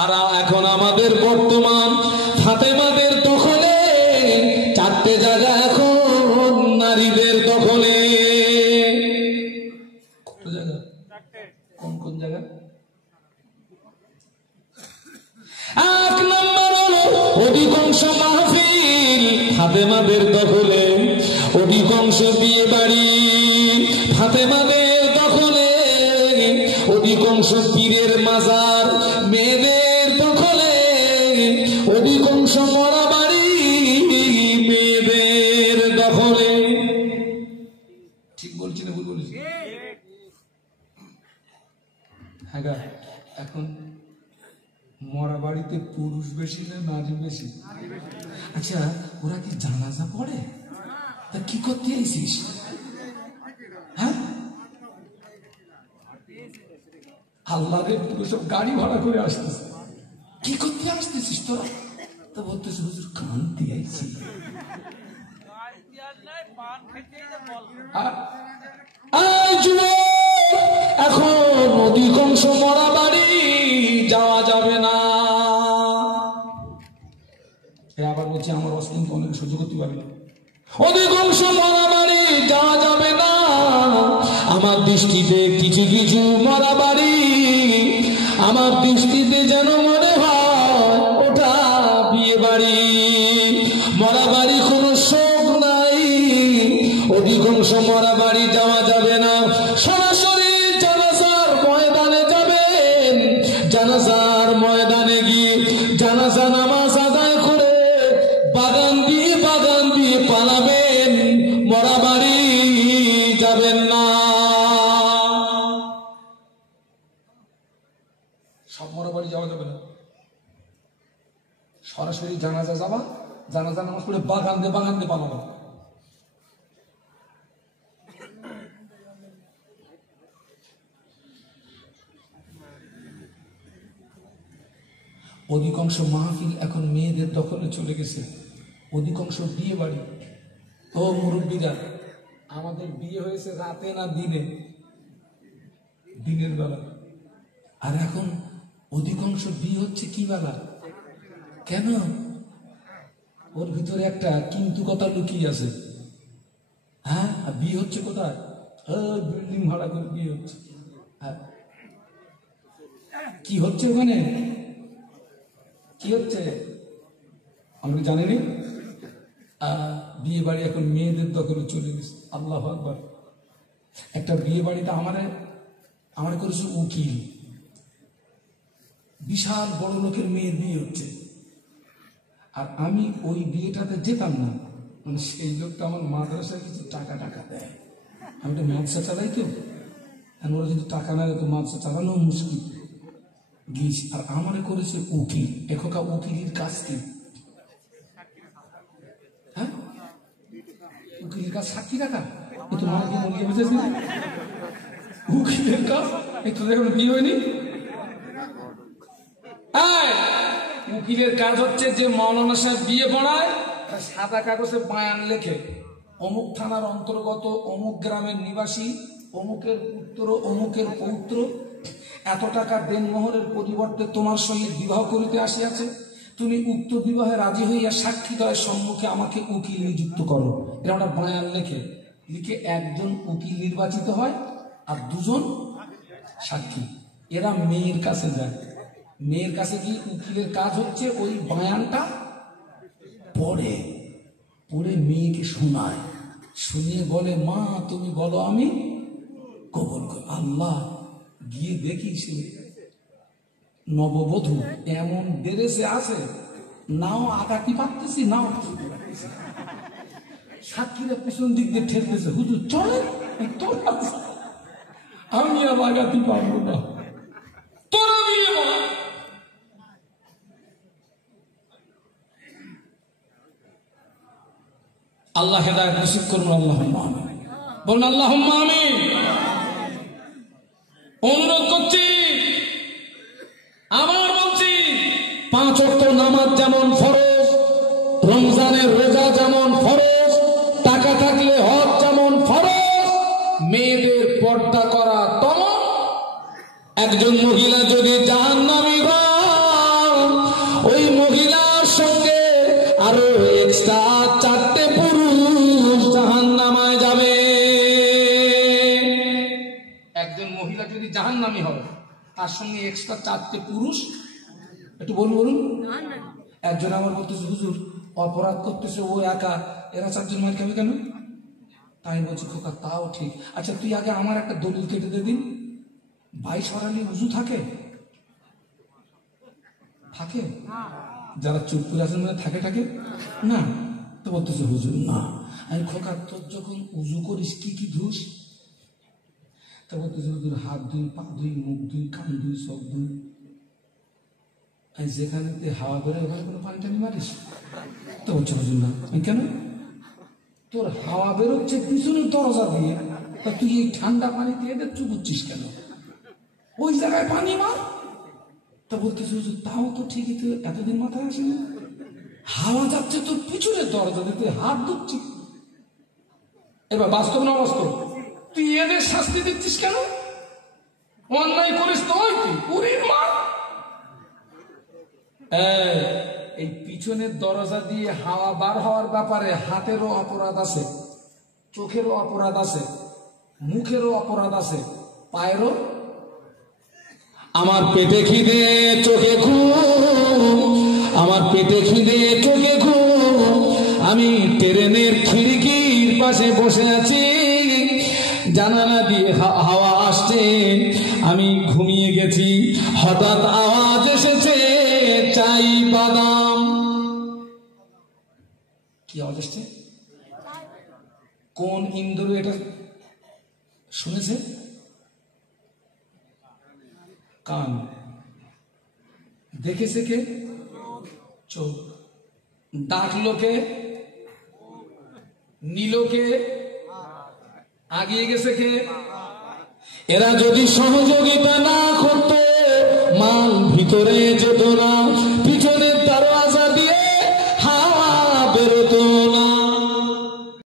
আর এখন আমাদের বর্তমান ফাতেমাদের দখলে, 4টে জায়গা এখন নারীদের দখলে। কত জায়গা? কোন কোন জায়গা? 1 নম্বর হলো অধিকাংশ মাহফিল ফাতেমাদের দখলে, অধিকাংশ বিয়ে বাড়ি ফাতেমাদের দখলে, অধিকাংশ পীরের মাজার মেয়েদের দখলে, অধিকাংশ মরা বাড়ি মেয়েদের দখলে। ঠিক বলছি না ভুল বলছি? হ্যাঁ, এখন মরা বাড়িতে পুরুষ বেশি না নারী বেশি? আচ্ছা, ওরা কি জানাজা পড়ে? তা কি করতে আইছিস? হ্যাঁ, আল্লাহ রে, সব গাড়ি ভাড়া করে আসতেছে, কি করতে আসতেছিস তোরা? তা বলতেছে হুজুর কানতে আইছি। এখন অধিকাংশ মরা বাড়ি যাওয়া যাবে না। আবার বলছে আমার অস্তিত্ব অনেক সহ্য করতে পারবে না। অধিকাংশ মরা বাড়ি যাওয়া যাবে না। আমার দৃষ্টিতে কিছু কিছু মরা বাড়ি, আমার দৃষ্টিতে যেন মনে হয় ওটা বিয়ে বাড়ি। মরা বাড়ি কোনো শোক নাই, অধিকাংশ মরা বাড়ি যাওয়া যাবে না। সরাসরি জানাজার ময়দানে যাবেন, জানাজার ময়দানে গিয়ে জানাজা নামাজ আদায় করে বাগান দিয়ে পালাবেন, মরা বাড়ি যাবেন না। সব মরা বাড়ি যাওয়া যাবে না, সরাসরি জানাজা যাবা, জানাজা নামাজ পড়ে বাগান দিয়ে পালাবা। অধিকাংশ মাহফিল এখন মেয়েদের দখলে চলে গেছে, অধিকাংশ বিয়ে বাড়ি। ও মুরব্বীরা, আমাদের বিয়ে হয়েছে রাতে না দিনে? দিনের বেলা। আর এখন অধিকাংশ বিয়ে হচ্ছে কি বেলা? কেন? ওর ভিতরে একটা কিন্তু কথা লুকিয়ে আছে। হ্যাঁ, বিয়ে হচ্ছে কোথায়? বিল্ডিং ভাড়া করে বিয়ে হচ্ছে। কি হচ্ছে ওখানে? কি হচ্ছে আমরা জানিনি। বিয়ে বাড়ি এখন মেয়েদের দখলে চলে গেছে। আল্লাহু আকবার। একটা বিয়ে বাড়িতে আমার করেছে উকিল, বিশাল বড় লোকের মেয়ের বিয়ে হচ্ছে, আর আমি ওই বিয়েটাতে যেতাম না। মানে সেই লোকটা আমার মাদ্রাসায় কিছু টাকা দেয়, আমি তো মাদ্রাসা চালাই, তো ওরা যদি টাকা না দেয় তো মাদ্রাসা চালানো মুশকিল। গিয়েছি, আর আমারে করেছে উকিল। এখনকার উকিলের কাজ কি? হ্যাঁ, উকিলের কাজ সাক্ষী রাখা। একটু মুরগি বুঝেছি, উকিলের কাজ একটু দেখুন বিয়ে হয়নি। উকিলের কাজ হচ্ছে যে মৌলানা সাহেব বিয়ে পড়ায়, সাদা কাগজে বায়ান লেখে, অমুক থানার অন্তর্গত অমুক গ্রামের নিবাসী, অমুকের পুত্র অমুকের পৌত্র এত টাকা দেনমোহরের পরিবর্তে তোমার সহিত বিবাহ করিতে আসিয়াছে, তুমি উক্ত বিবাহে রাজি হইয়া সাক্ষীদ্বয়ের সম্মুখে আমাকে উকিল নিযুক্ত করো। এরা একটা বায়ান লিখে একজন উকিল নির্বাচিত হয় আর 2 জন সাক্ষী। এরা মেয়ের কাছে যায়, মেয়ের কাছে গিয়ে উকিলের কাজ হচ্ছে ওই বায়ানটা পড়ে মেয়েকে শোনায়, শুনিয়ে বলে মা তুমি বলো আমি কবুল করি। আল্লাহ, গিয়ে দেখি সে নববধূ এমন ড্রেসে আছে, নাও আগাতি পারতেছি নাও সাক্ষীরা পিছন দিক দিয়ে ঠেলতেছে, হুজুর চলে, আমি আর আগাতি পারবো না, তোরা বিয়ে বল। আল্লাহ হেদায়েত নসিব করুন, আল্লাহুম্মা আমিন। বলুন আল্লাহুম্মা আমিন। অনুরোধ করছি, আবার বলছি, 5 ওয়াক্ত নামাজ যেমন ফরজ, রমজানের রোজা যেমন ফরজ, টাকা থাকলে হজ যেমন ফরজ, মেয়েদের পর্দা করা তেমন। একজন মহিলা যদি জাহান্নামী হয় তার সঙ্গে এক্সট্রা 4টে পুরুষ, একটু বলুন বলুন। একজন আমার বলতেছে হুজুর অপরাধ করতেছে ও একা, এরা 4 জন মার খাবে কেন? তাই বলছি খোকা তাও ঠিক, আচ্ছা তুই আগে আমার একটা দলিল কেটে দে দিন, 22 সরালি উজু থাকে থাকে? যারা চুপ করে আছেন মানে থাকে থাকে না? তো বলতেছে হুজুর না। আমি খোকা তোর যখন উজু করিস কি কি ধুস? তা বলতেছে হুজুর হাত ধুই, পা ধুই, মুখ ধুই, কান ধুই, চোখ ধুই। যেখানে হাওয়া বেরোয় ওখানে কোনো পানি টানি মারিস? তো বলছে হুজুর না। কেন? তোর হাওয়া বেরোচ্ছে পিছনের দরজা দিয়ে, তা তুই এই ঠান্ডা পানি দিয়ে চুবুচ্ছিস কেন? ওই জায়গায় পানি মার। তা বলতেছে হুজুর তাও তো ঠিকই, তো এতদিন মাথায় আসেনি, হাওয়া যাচ্ছে তোর পিছনের দরজা দিয়ে, তুই হাত ধুচ্ছিস। এবার বাস্তব না বাস্তব? তুই এদের শাস্তি দিচ্ছিস কেন? অন্যায় করিস তো ওই তুই পুরীর মার। এই পিছনের দরজা দিয়ে হাওয়া বার হওয়ার ব্যাপারে হাতেরও অপরাধ আছে, চোখেরও অপরাধ আছে, মুখেরও অপরাধ আছে, পায়েরও। আমার পেটে খিদে চোখে ঘুম, আমার পেটে খিদে চোখে ঘুম, আমি ট্রেনের খিড়কির পাশে বসে আছি, জানালা দিয়ে হাওয়া আসছে, আমি ঘুমিয়ে গেছি, হঠাৎ আওয়াজ এসেছে চাই বাদাম। কি আওয়াজ এসছে? কোন ইন্দ্র এটা শুনেছে? কান। দেখেছে কে? চোখ। ডাকলো কে? নিলোকে? আগিয়ে গেছে কে? এরা যদি সহযোগিতা না করতো, মাল ভিতরে যেত